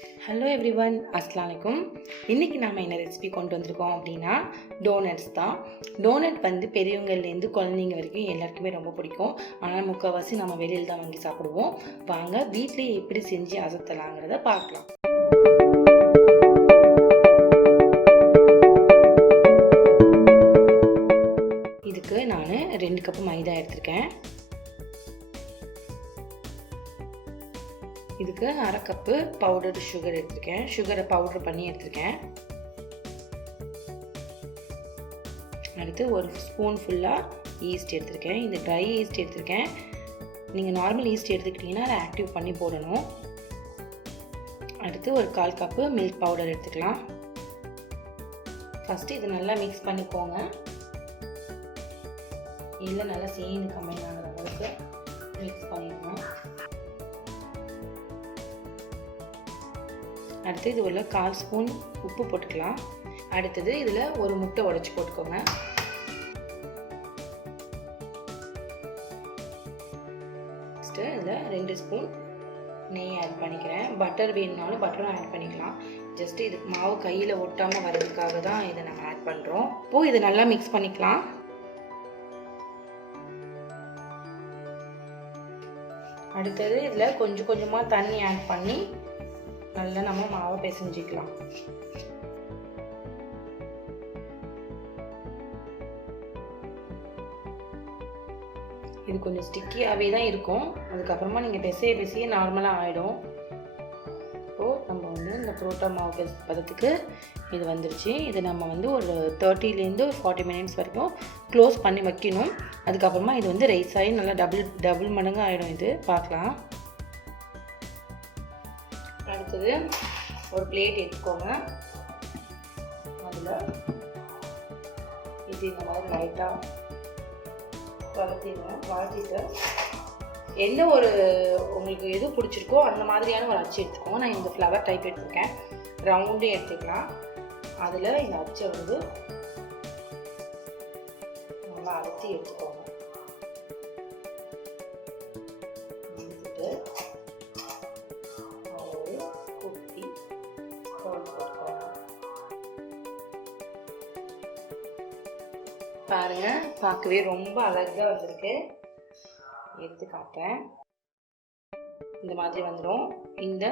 Hello everyone, அஸ்ஸலாமு அலைக்கும். இன்றைக்கி நாம் என்ன ரெசிபி கொண்டு வந்திருக்கோம் அப்படின்னா டோனட்ஸ் தான். டோனட் வந்து பெரியவங்கள்லேருந்து குழந்தைங்க வரைக்கும் எல்லாருக்குமே ரொம்ப பிடிக்கும். ஆனால் முக்கால்வாசி நம்ம வெளியில் தான் வாங்கி சாப்பிடுவோம். வாங்க வீட்டிலேயே எப்படி செஞ்சு அசத்தலாங்கிறத பார்க்கலாம். இதுக்கு நான் 2 கப்பு மைதா எடுத்திருக்கேன். இதுக்கு 1/2 கப்பு பவுடர்டு சுகர் எடுத்திருக்கேன். சுகரை பவுடர் பண்ணி எடுத்திருக்கேன். அடுத்து 1 ஸ்பூன் ஃபுல்லாக ஈஸ்ட் எடுத்திருக்கேன். இது ட்ரை ஈஸ்ட் எடுத்திருக்கேன். நீங்கள் நார்மல் ஈஸ்ட் எடுத்துக்கிட்டிங்கன்னா அதை ஆக்டிவ் பண்ணி போடணும். அடுத்து 1/4 கப்பு மில்க் பவுடர் எடுத்துக்கலாம். ஃபஸ்ட்டு இது நல்லா மிக்ஸ் பண்ணிக்கோங்க. இதில் நல்லா சேர்ந்து கம்பைன் ஆகிற அளவுக்கு மிக்ஸ் பண்ணிடணும். அடுத்து இது உள்ள 1/4 ஸ்பூன் உப்பு போட்டுக்கலாம். அடுத்தது இதில் ஒரு முட்டை உடைச்சி போட்டுக்கோங்க. நெக்ஸ்ட்டு இதில் 2 ஸ்பூன் நெய் ஆட் பண்ணிக்கிறேன். பட்டர் வேணுனாலும் பட்டரும் ஆட் பண்ணிக்கலாம். ஜஸ்ட்டு இதுக்கு மாவு கையில் ஒட்டாமல் வர்றதுக்காக தான் இதை நம்ம ஆட் பண்ணுறோம். இப்போது இதை நல்லா மிக்ஸ் பண்ணிக்கலாம். அடுத்தது இதில் கொஞ்சம் கொஞ்சமாக தண்ணி ஆட் பண்ணி நல்லா நம்ம மாவை பிசைஞ்சிக்கலாம். இது கொஞ்சம் ஸ்டிக்கியாகவே தான் இருக்கும். அதுக்கப்புறமா நீங்கள் பிசைய நார்மலாக ஆகிடும். இப்போது நம்ம வந்து இந்த புரோட்டா மாவு பதத்துக்கு இது வந்துருச்சு. இது நம்ம வந்து ஒரு 30லேருந்து 40 மினிட்ஸ் வரைக்கும் க்ளோஸ் பண்ணி வைக்கணும். அதுக்கப்புறமா இது வந்து ரைஸ் ஆகி நல்லா டபுள் மடங்கு ஆகிடும். இது பார்க்கலாம். அடுத்தது ஒரு பிளேட் எடுத்துக்கோங்க. அதில் இது இந்த மாதிரி லைட்டாக வளர்த்திட்டு என்ன ஒரு உங்களுக்கு எது பிடிச்சிருக்கோ அந்த மாதிரியான ஒரு அச்சு எடுத்துக்கோங்க. நான் இந்த ஃப்ளவர் டைப் எடுத்துருக்கேன். ரவுண்டும் எடுத்துக்கலாம். அதில் இந்த அச்சை வந்து நல்லா அழுத்தி எடுத்துக்கோங்க. பாருங்க, பார்க்கவே ரொம்ப அழகாக வந்திருக்கு. எடுத்து காட்டுறேன். இந்த மாதிரி வந்துடும். இந்த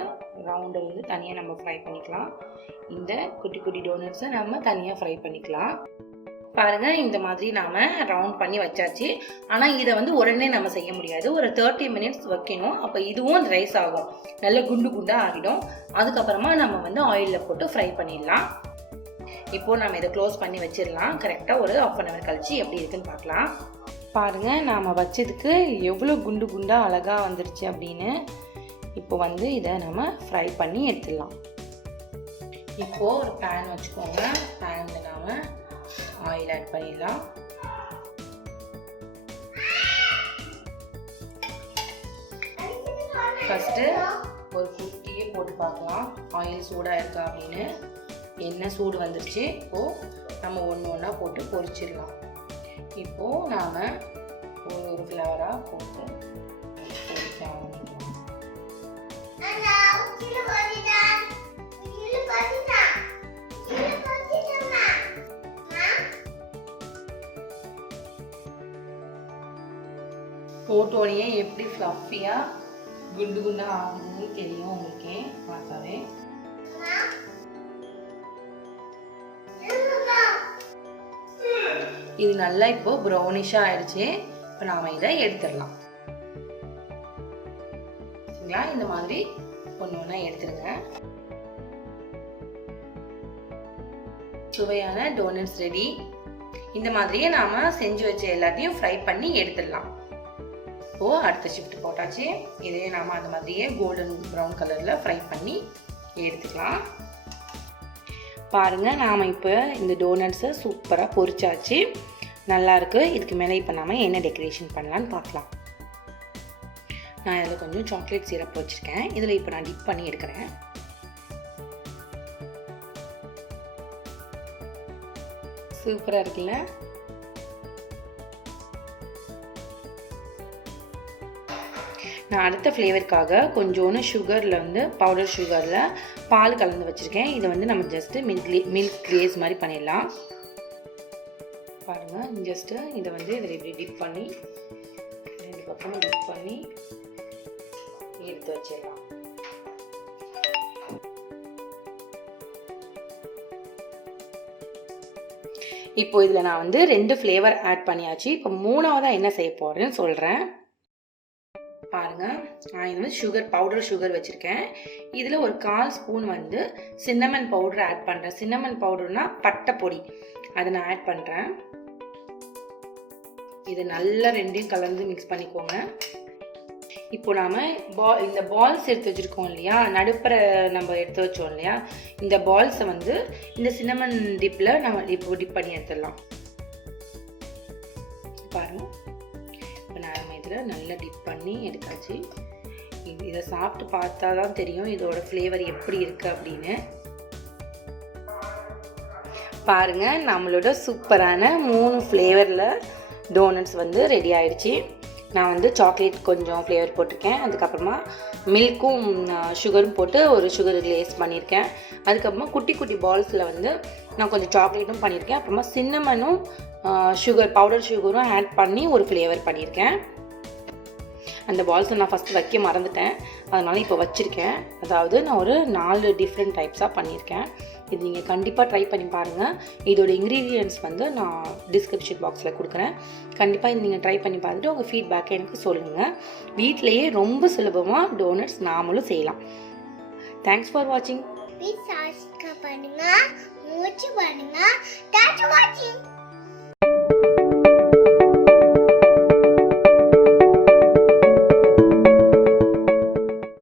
ரவுண்டை வந்து தனியாக நம்ம ஃப்ரை பண்ணிக்கலாம். இந்த குட்டி குட்டி டோனட்ஸை நம்ம தனியாக ஃப்ரை பண்ணிக்கலாம். பாருங்கள், இந்த மாதிரி நாம் ரவுண்ட் பண்ணி வச்சாச்சு. ஆனால் இதை வந்து உடனே நம்ம செய்ய முடியாது. ஒரு 30 மினிட்ஸ் வைக்கணும். அப்போ இதுவும் ரைஸ் ஆகும், நல்ல குண்டு குண்டாக ஆகிடும். அதுக்கப்புறமா நம்ம வந்து ஆயிலில் போட்டு ஃப்ரை பண்ணிடலாம். இப்போது நம்ம இதை க்ளோஸ் பண்ணி வச்சிடலாம். கரெக்டாக ஒரு 1/2 hour கழிச்சு எப்படி இருக்குன்னு பார்க்கலாம். பாருங்கள், நாம் வச்சதுக்கு எவ்வளோ குண்டு குண்டாக அழகாக வந்துருச்சு அப்படின்னு. இப்போ வந்து இதை நம்ம ஃப்ரை பண்ணி எடுத்துடலாம். இப்போது ஒரு பேன் வச்சுக்கோங்க. பேனில் நாம் ஆயில் ஆட் பண்ணிடலாம். ஃபஸ்ட்டு ஒரு குட்டியே போட்டு பார்க்கலாம் ஆயில் சூடாக இருக்கா அப்படின்னு. எண்ணெய் சூடு வந்துருச்சு. இப்போது நம்ம ஒன்று ஒன்றா போட்டு பொரிச்சிடலாம். இப்போது நாம் ஒரு ஃப்ளவராக போட்டு பொரிக்க ஆரம்பிக்கலாம். போட்டோடையே எப்படி ஃப்ளஃபியாக குண்டு குண்டாக ஆகுதுன்னு தெரியும் உங்களுக்கே பார்த்தாவே. இது நல்லா இப்போ ப்ரௌனிஷாக ஆயிடுச்சு. இப்போ நாம் இதை எடுத்துடலாம். சரிங்களா? இந்த மாதிரி ஒன்று ஒன்றா எடுத்துருங்க. சுவையான டோனட்ஸ் ரெடி. இந்த மாதிரியே நாம் செஞ்சு வச்ச எல்லாத்தையும் ஃப்ரை பண்ணி எடுத்துடலாம். இப்போது அடுத்த ஷிஃப்ட் போட்டாச்சு. இதையே நாம் அந்த மாதிரியே கோல்டன் ப்ரௌன் கலரில் ஃப்ரை பண்ணி எடுத்துக்கலாம். பாருங்கள், நாம் இப்போ இந்த டோனட்ஸை சூப்பராக பொரிச்சாச்சு. நல்லாயிருக்கு. இதுக்கு மேலே இப்போ நாம் என்ன டெக்கரேஷன் பண்ணலான்னு பார்க்கலாம். நான் இதில் கொஞ்சம் சாக்லேட் சிரப் வச்சுருக்கேன். இதில் இப்போ நான் டிப் பண்ணி எடுக்கிறேன். சூப்பராக இருக்குல்ல? நான் அடுத்த ஃப்ளேவருக்காக கொஞ்சோன்னு சுகரில் வந்து பவுடர் சுகரில் பால் கலந்து வச்சுருக்கேன். இதை வந்து நம்ம ஜஸ்ட்டு மில்க் கிளேஸ் மாதிரி பண்ணிடலாம். பாருங்கள், ஜஸ்ட்டு இதை வந்து இதில் இப்படி டிப் பண்ணி 2 பக்கமும் டிப் பண்ணி எடுத்து வச்சிடலாம். இப்போ இதில் நான் வந்து 2 ஃப்ளேவர் ஆட் பண்ணியாச்சு. இப்போ 3ஆவதாக என்ன செய்ய போகிறேன்னு சொல்கிறேன். பாருங்கள், நான் இது வந்து பவுடர் சுகர் வச்சுருக்கேன். இதில் ஒரு 1/4 ஸ்பூன் வந்து சின்னமன் பவுடர் ஆட் பண்ணுறேன். சின்னமன் பவுடர்னால் பட்டை பொடி, அதை நான் ஆட் பண்ணுறேன். இது நல்லா 2யும் கலந்து மிக்ஸ் பண்ணிக்கோங்க. இப்போ நாம் இந்த பால்ஸ் எடுத்து வச்சுருக்கோம் இல்லையா, நடுப்புற நம்ம எடுத்து வச்சோம் இல்லையா, இந்த பால்ஸை வந்து இந்த சின்னமன் டிப்பில் நம்ம இப்போ டிப் பண்ணி எடுத்துடலாம். பாருங்கள், இப்போ நம்ம இதில் நல்லா டிப் பண்ணி எடுத்தாச்சு. இதை சாப்பிட்டு பார்த்தா தான் தெரியும் இதோட ஃப்ளேவர் எப்படி இருக்குது அப்படின்னு. பாருங்கள், நம்மளோட சூப்பரான 3 ஃப்ளேவரில் டோனட்ஸ் வந்து ரெடி ஆயிடுச்சு. நான் வந்து சாக்லேட் கொஞ்சம் ஃப்ளேவர் போட்டிருக்கேன். அதுக்கப்புறமா மில்க்கும் சுகரும் போட்டு ஒரு சுகர் கிளேஸ் பண்ணியிருக்கேன். அதுக்கப்புறமா குட்டி குட்டி பால்ஸில் வந்து நான் கொஞ்சம் சாக்லேட்டும் பண்ணியிருக்கேன். அப்புறமா சின்னமனும் பவுடர் சுகரும் ஆட் பண்ணி ஒரு ஃப்ளேவர் பண்ணியிருக்கேன். அந்த பால்ஸை நான் ஃபஸ்ட்டு வைக்க மறந்துட்டேன், அதனால் இப்போ வச்சுருக்கேன். அதாவது நான் ஒரு 4 டிஃப்ரெண்ட் டைப்ஸாக பண்ணியிருக்கேன். இது நீங்கள் கண்டிப்பாக ட்ரை பண்ணி பாருங்கள். இதோட இன்க்ரீடியன்ட்ஸ் வந்து நான் டிஸ்கிரிப்ஷன் பாக்ஸில் கொடுக்குறேன். கண்டிப்பாக இது நீங்கள் ட்ரை பண்ணி பார்த்துட்டு உங்கள் ஃபீட்பேக்கை எனக்கு சொல்லுங்கள். வீட்டிலையே ரொம்ப சுலபமாக டோனட்ஸ் நாமளும் செய்யலாம். தேங்க்ஸ் ஃபார் வாட்சிங். பண்ணுங்க, மூச்சு பண்ணுங்க.